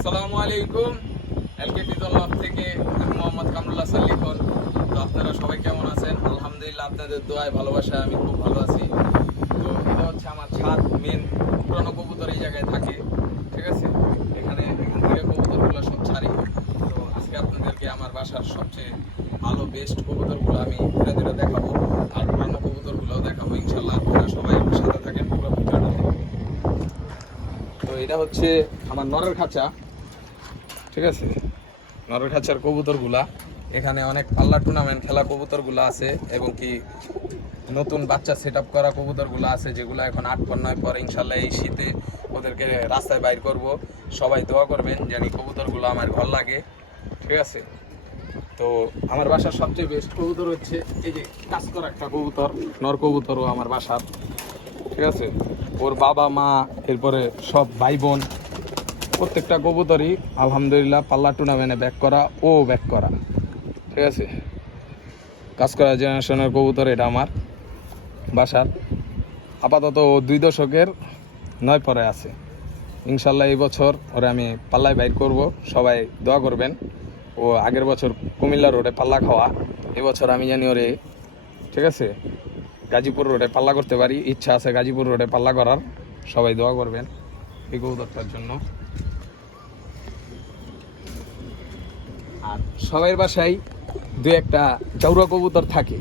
আসসালামু আলাইকুম। এলকে ফিজুল্লাহ থেকে আমি মোহাম্মদ কামরুল্লাহ সাল্লিখন। তো আপনারা সবাই কেমন আছেন? আলহামদুলিল্লাহ, আপনাদের দোয়ায় ভালোবাসায় আমি খুব ভালো আছি। তো এটা হচ্ছে আমার ছাদ, মেন পুরানো কবুতর এই জায়গায় থাকে, ঠিক আছে। এখান থেকে কবুতরগুলো সব ছাড়ি। তো আজকে আপনাদেরকে আমার বাসার সবচেয়ে ভালো বেস্ট কবুতরগুলো আমি ধীরে ধীরে দেখাবো, আর পুরানো কবুতরগুলোও দেখাবো ইনশাল্লাহ। আপনারা সবাই আমার সাথে থাকেন পুরো ভিডিওটাতে। তো এটা হচ্ছে আমার নরের খাঁচা, ঠিক আছে। নরের খাঁচার কবুতরগুলা, এখানে অনেক পাল্লা টুর্নামেন্ট খেলা কবুতরগুলো আছে, এবং কি নতুন বাচ্চা সেট আপ করা কবুতরগুলো আছে, যেগুলো এখন 8-9 পর ইনশাল্লাহ এই শীতে ওদেরকে রাস্তায় বাইর করব। সবাই দোয়া করবেন জানি কবুতরগুলো আমার ভালো লাগে, ঠিক আছে। তো আমার বাসার সবচেয়ে বেস্ট কবুতর হচ্ছে এই যে কাজ করা একটা কবুতর, নর কবুতরও আমার বাসার, ঠিক আছে। ওর বাবা মা, এরপরে সব ভাই বোন, প্রত্যেকটা কবুতরই আলহামদুলিল্লাহ পাল্লা টুর্নামেন্টে ব্যাক করা ও ব্যাক করা, ঠিক আছে। কাজ করা জেনারেশনের কবুতর এটা আমার বাসার। আপাতত ও 2 দশকের 9 পরে আছে। ইনশাল্লাহ এই বছর ওরে আমি পাল্লায় বাইর করব, সবাই দোয়া করবেন। ও আগের বছর কুমিল্লা রোডে পাল্লা খাওয়া, এবছর আমি জানি ওরে, ঠিক আছে, গাজীপুর রোডে পাল্লা করতে পারি। ইচ্ছা আছে গাজীপুর রোডে পাল্লা করার, সবাই দোয়া করবেন এই কবুতরটার জন্য। আর সবার বাসায় 2-1টা চৌরা কবুতর থাকে।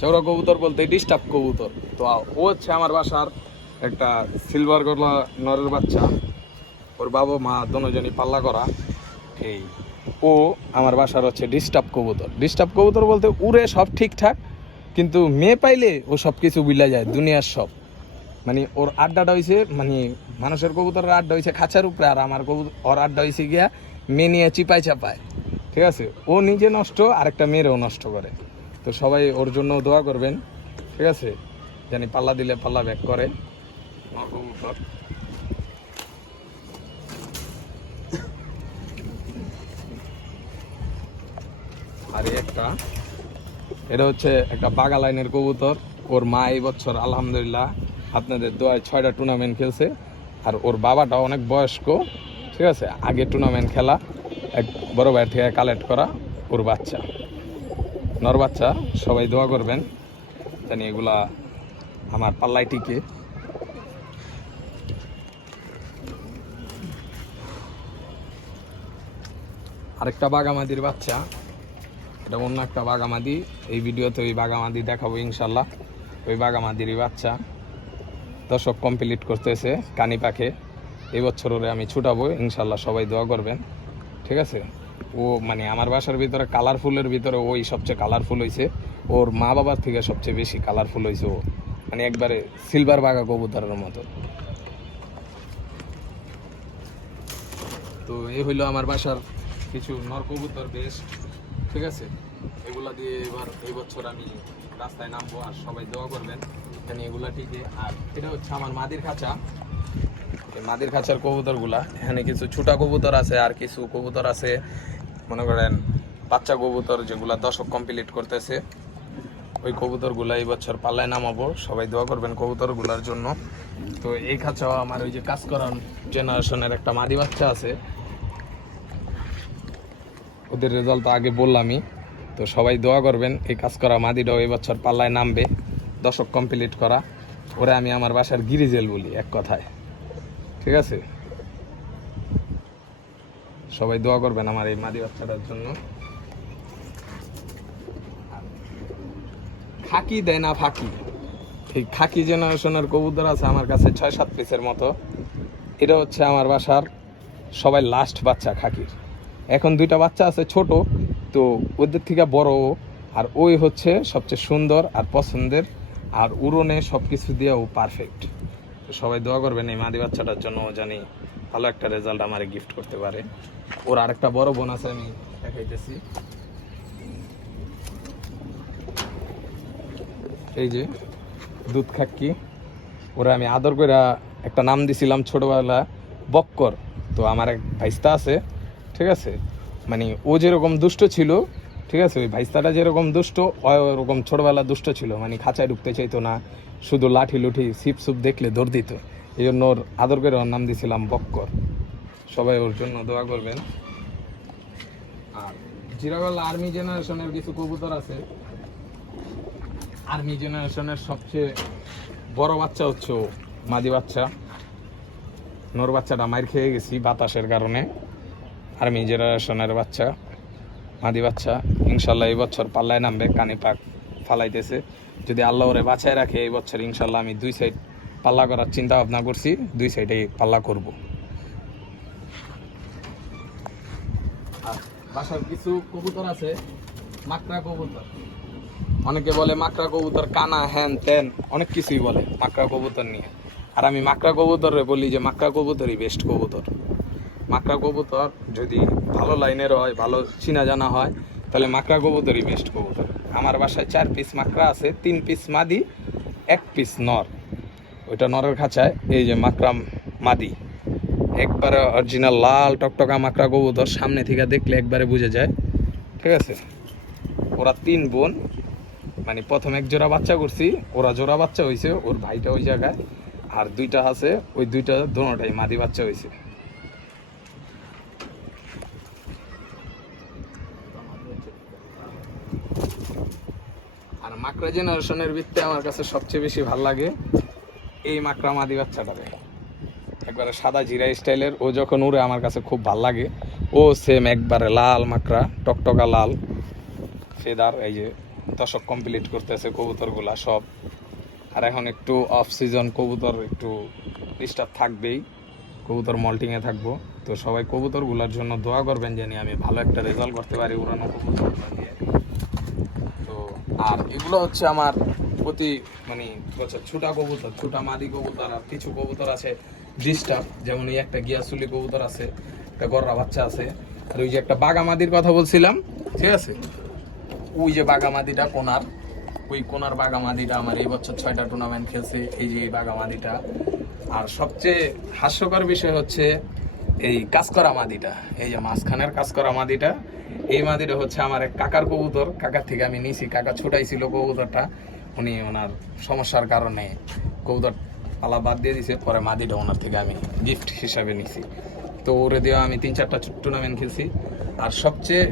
চৌরা কবুতর বলতে ডিস্টার্ব কবুতর। তো ও হচ্ছে আমার বাসার একটা সিলভার গলা নরের বাচ্চা, ওর বাবা মা দুজনই পাল্লা করা। এই ও আমার বাসার হচ্ছে ডিস্টার্ব কবুতর। ডিস্টার্ব কবুতর বলতে উড়ে সব ঠিকঠাক, কিন্তু মেয়ে পাইলে ও সব কিছু বুঝলা যায় দুনিয়ার সব। মানে ওর আড্ডাটা হয়েছে, মানে মানুষের কবুতরের আড্ডা হয়েছে খাঁচার উপরে, আর আমার ওর আড্ডা হয়েছে গিয়া মেয়ে নিয়ে চিপায় চাপায়, ঠিক আছে। ও নিজে নষ্ট, আরেকটা মেয়েরও নষ্ট করে। তো সবাই ওর জন্য দোয়া করবেন, ঠিক আছে, জানি পাল্লা দিলে পাল্লা ব্যাক করে কবুতর। আর এটা হচ্ছে একটা বাগা লাইনের কবুতর। ওর মা এই বছর আলহামদুলিল্লাহ আপনাদের দোয়ায় 6টা টুর্নামেন্ট খেলছে। আর ওর বাবাটা অনেক বয়স্ক, ঠিক আছে, আগে টুর্নামেন্ট খেলা, এক বড় ভাইয়ের থেকে কালেক্ট করা ওর বাচ্চা, নর বাচ্চা। সবাই দোয়া করবেন জানি এগুলা আমার পাল্লায় টিকে। আরেকটা বাগামাদির বাচ্চা, এটা অন্য একটা বাগামাদি। এই ভিডিওতে ওই বাগামাদি দেখাবো ইনশাল্লাহ। ওই বাগামাদিরই বাচ্চা দর্শক কমপ্লিট করতেছে কানি পাখে। এই বছর ওরে আমি ছুটাবো ইনশাল্লাহ, সবাই দোয়া করবেন, ঠিক আছে। ও মানে আমার বাসার ভিতরে কালারফুলের ভিতরে ওই সবচেয়ে কালারফুল হয়েছে। ওর মা বাবার থেকে সবচেয়ে বেশি কালারফুল হয়েছে ও, মানে একবারে সিলভার বাগা কবুতরের মতো। তো এই হইলো আমার বাসার কিছু নর কবুতর বেস্ট, ঠিক আছে। এগুলা দিয়ে এবার এই বছর আমি রাস্তায় নামবো, আর সবাই দোয়া করবেন জানি এগুলা ঠিকই। আর এটা হচ্ছে আমার মাদির খাঁচা। এই মাদির খাঁচার কবুতরগুলা, এখানে কিছু ছোটা কবুতর আছে, আর কিছু কবুতর আছে মনে করেন বাচ্চা কবুতর, যেগুলা দশক কমপ্লিট করতেছে। ওই কবুতরগুলা এই বছর পাল্লায় নামাবো, সবাই দোয়া করবেন কবুতরগুলার জন্য। তো এই খাঁচাও আমার ওই যে কাজ করার জেনারেশনের একটা মাদি বাচ্চা আছে, ওদের রেজাল্ট তো আগে বললামই। তো সবাই দোয়া করবেন এই কাজ করা মাদিটাও এই বছর পাল্লায় নামবে, দশক কমপ্লিট করা। ওরে আমি আমার বাসার গিরিজেল বলি এক কথায়, ঠিক আছে। সবাই দোয়া করবেন আমার এই মাদি বাচ্চাটার জন্য। খাকি দেয় না ফাঁকি, এই খাকি জেনারেশনের কবুতর আছে আমার কাছে 6-7 পিসের মতো। এটা হচ্ছে আমার বাসার সবাই লাস্ট বাচ্চা খাকির। এখন 2টা বাচ্চা আছে ছোট, তো ওদের থেকে বড়। আর ওই হচ্ছে সবচেয়ে সুন্দর আর পছন্দের, আর উড়নে সব কিছু দিয়ে ও পারফেক্ট। তো সবাই দোয়া করবেন এই মাদি বাচ্চাটার জন্য, জানি ভালো একটা রেজাল্ট আমারে গিফট করতে পারে। ওর আরেকটা বড় বোন আছে, আমি দেখাইতেছি। এই যে দুধ খাক্কি, ওরা আমি আদর করে একটা নাম দিছিলাম ছোটবেলা বক্কর। তো আমার এক ভাইস্তা আছে, ঠিক আছে, মানে ও যেরকম দুষ্ট ছিল, ঠিক আছে, ওই ভাইস্তাটা যেরকম দুষ্ট ওরকম ছোটবেলা দুষ্ট ছিল। মানে খাঁচায় ঢুকতে চাইতো না, শুধু লাঠি লুঠি সিপ সুপ দেখলে দৌড় দিত। এই জন্য ওর আদর করে ওর নাম দিয়েছিলাম বক্কর। সবাই ওর জন্য দোয়া করবেন। আর জিরাগল্লা আর্মি জেনারেশনের কিছু কবুতর আছে। আর্মি জেনারেশনের সবচেয়ে বড় বাচ্চা হচ্ছে ও, মাদি বাচ্চা। নর বাচ্চাটা মার খেয়ে গেছি বাতাসের কারণে। আর্মি জেনারেশনের বাচ্চা, মাদি বাচ্চা। ইনশাল্লাহ এই বছর পাল্লায় নামবে, কানে পাক ফালাইতেছে। যদি আল্লাহ ওরে বাঁচায় রাখে এই বছর ইনশাল্লাহ আমি 2 সাইড পাল্লা করার চিন্তা ভাবনা করছি, 2 সাইডে পাল্লা করব। আর বাসার কিছু কবুতর আছে, মাকড়া কবুতর। অনেকে বলে মাকড়া কবুতর কানা, হ্যান ত্যান, অনেক কিছুই বলে মাকড়া কবুতর নিয়ে। আর আমি মাকড়া কবুতরে বলি যে মাকড়া কবুতরই বেস্ট কবুতর। মাকড়া কবুতর যদি ভালো লাইনের হয়, ভালো চিনা জানা হয়, তাহলে মাকড়া কবুতরই বেস্ট কবুতর। আমার বাসায় 4 পিস মাকড়া আছে, 3 পিস মাদি, 1 পিস নর। ওইটা নরের খাঁচায়। এই যে মাকড়া মাদি, একবারে অরিজিনাল লাল টকটকা মাকড়া কবুতর, সামনে থেকে দেখলে একবারে বুঝে যায়। ঠিক আছে, ওরা 3 বোন, মানে প্রথম 1 জোড়া বাচ্চা করছি, ওরা জোড়া বাচ্চা হয়েছে, ওর ভাইটা ওই জায়গায়, আর 2টা আছে, ওই 2টা দোনোটাই মাদি বাচ্চা হয়েছে। আর মাকড়া জেনারেশনের ভিত্তিতে আমার কাছে সবচেয়ে বেশি ভালো লাগে এই মাকড়া মাদি বাচ্চাটারে, একবারে সাদা জিরা স্টাইলের। ও যখন উড়ে আমার কাছে খুব ভাল লাগে। ও সেম একবারে লাল মাকড়া, টকটকা লাল ফেদার। এই যে দশক কমপ্লিট করতেছে কবুতরগুলা সব। আর এখন একটু অফ সিজন, কবুতর একটু ডিস্টার্ব থাকবেই, কবুতর মল্টিংয়ে থাকবো। তো সবাই কবুতরগুলোর জন্য দোয়া করবেন জানি আমি ভালো একটা রেজাল্ট করতে পারি উড়ানো কবুতরগুলো দিয়ে। তো আর এগুলো হচ্ছে আমার প্রতি মানে বছর ছোটা কবুতর, ছোটা মাদি কবুতর। আর কিছু কবুতর আছে ডিস্টার্ব, যেমন এই একটা গিয়াসুলি কবুতর আছে, একটা গররা বাচ্চা আছে। আর ওই যে একটা বাগা মাদির কথা বলছিলাম, ঠিক আছে, ওই যে বাগা মাদিটা কোনার, ওই কোনার বাগা মাদিটা আমার এই বছর 6টা টুর্নামেন্ট খেলছে, এই যে এই বাগা মাদিটা। আর সবচেয়ে হাস্যকর বিষয় হচ্ছে এই কাজ করা মাদিটা, এই যে মাঝখানের কাজ করা মাদিটা। এই মাদিটা হচ্ছে আমার এক কাকার কবুতর, কাকার থেকে আমি নিছি। কাকা ছোটাইছিল কবুতরটা, উনি ওনার সমস্যার কারণে কবুতর পালা বাদ দিয়ে দিছে, পরে মাদিটা ওনার থেকে আমি গিফট হিসাবে নিছি। তো ওরে দিয়ে আমি 3-4টা টুর্নামেন্ট খেলছি। আর সবচেয়ে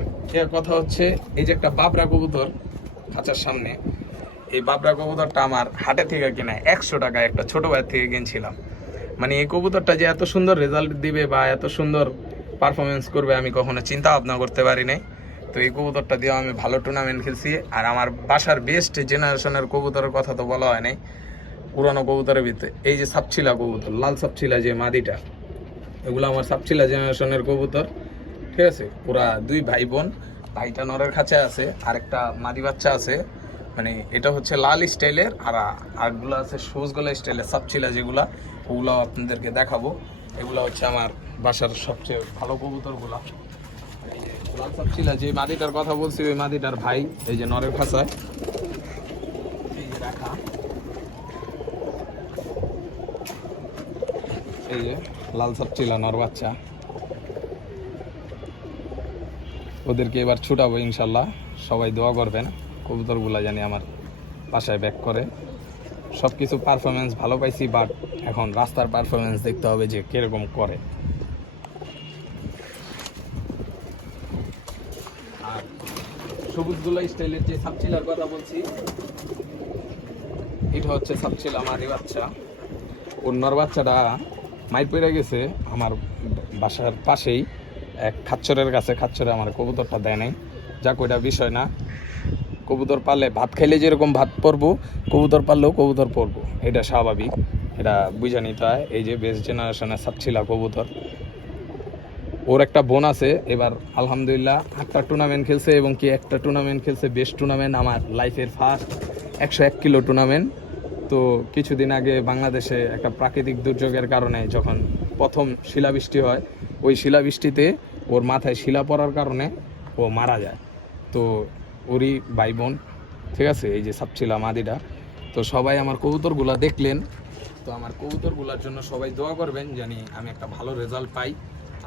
কথা হচ্ছে এই যে একটা বাবরা কবুতর খাঁচার সামনে, এই বাবরা কবুতরটা আমার হাটে থেকে কিনা 100 টাকা একটা ছোট ভাইয়ের থেকে কিনছিলাম। মানে এই কবুতরটা যে এত সুন্দর রেজাল্ট দিবে বা এত সুন্দর পারফরমেন্স করবে আমি কখনো চিন্তা ভাবনা করতে পারি নাই। তো এই কবুতরটা দিয়ে আমি ভালো টুর্নামেন্ট খেলছি। আর আমার বাসার বেস্ট জেনারেশনের কবুতরের কথা তো বলা হয় নাই পুরানো কবুতরের ভিতরে। এই যে সাপছিলা কবুতর, লাল সাপছিলা যে মাদিটা, এগুলো আমার সাপছিলা জেনারেশনের কবুতর। ঠিক আছে, পুরা 2 ভাই বোন। ভাইটা নরের খাঁচায় আছে, আর একটা মাদি বাচ্চা আছে। মানে এটা হচ্ছে লাল স্টাইলের, আর আরগুলো আছে সবুজ গলা স্টাইলের সাপছিলা, যেগুলা ওগুলো আপনাদেরকে দেখাবো। এগুলো হচ্ছে আমার বাসার সবচেয়ে ভালো কবুতরগুলা। এই যে লাল সাপছিলা যে মাদিটার কথা বলছি, ওই মাদিটার ভাই এই যে নরের খাঁচায় এই যে রাখা। এই যে লাল সাপছিলা নর বাচ্চা, ওদেরকে এবার ছুটাবো ইনশাল্লাহ। সবাই দোয়া করবেন কবুতরগুলা জানি আমার বাসায় ব্যাক করে। সব কিছু পারফরমেন্স ভালো পাইছি, বাট এখন রাস্তার পারফরমেন্স দেখতে হবে যে কিরকম করে। আর সবুজগুলা স্টাইলের যে সাপছিলার কথা বলছি, এটা হচ্ছে সাপছিলা মাদি বাচ্চা। অন্যর বাচ্চাটা মাইর পড়ে গেছে আমার বাসার পাশেই এক খাচ্চরের কাছে। খাচ্চরে আমার কবুতরটা দেয় নাই, যাক ওইটা বিষয় না। কবুতর পাললে ভাত খাইলে যেরকম ভাত পরবো, কবুতর পাললেও কবুতর পরবো, এটা স্বাভাবিক, এটা বুঝে নিতে হয়। এই যে বেস্ট জেনারেশনের সাপছিলা কবুতর, ওর একটা বোন আছে। এবার আলহামদুলিল্লাহ 8টা টুর্নামেন্ট খেলছে, এবং কি একটা টুর্নামেন্ট খেলছে বেস্ট টুর্নামেন্ট, আমার লাইফের ফার্স্ট 101 কিলো টুর্নামেন্ট। তো কিছুদিন আগে বাংলাদেশে একটা প্রাকৃতিক দুর্যোগের কারণে যখন প্রথম শিলাবৃষ্টি হয়, ওই শিলাবৃষ্টিতে ওর মাথায় শিলা পড়ার কারণে ও মারা যায়। তো ওরই ভাই বোন, ঠিক আছে, এই যে সাপছিলা মাদিটা। তো সবাই আমার কবুতরগুলা দেখলেন, তো আমার কবুতরগুলার জন্য সবাই দোয়া করবেন জানি আমি একটা ভালো রেজাল্ট পাই।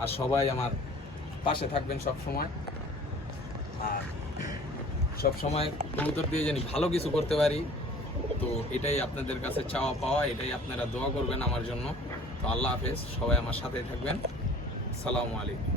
আর সবাই আমার পাশে থাকবেন সব সময়, আর সব সময় কবুতর দিয়ে জানি ভালো কিছু করতে পারি। তো এটাই আপনাদের কাছে চাওয়া পাওয়া, এটাই আপনারা দোয়া করবেন আমার জন্য। তো আল্লাহ হাফেজ, সবাই আমার সাথেই থাকবেন। সালামু আলাইকুম।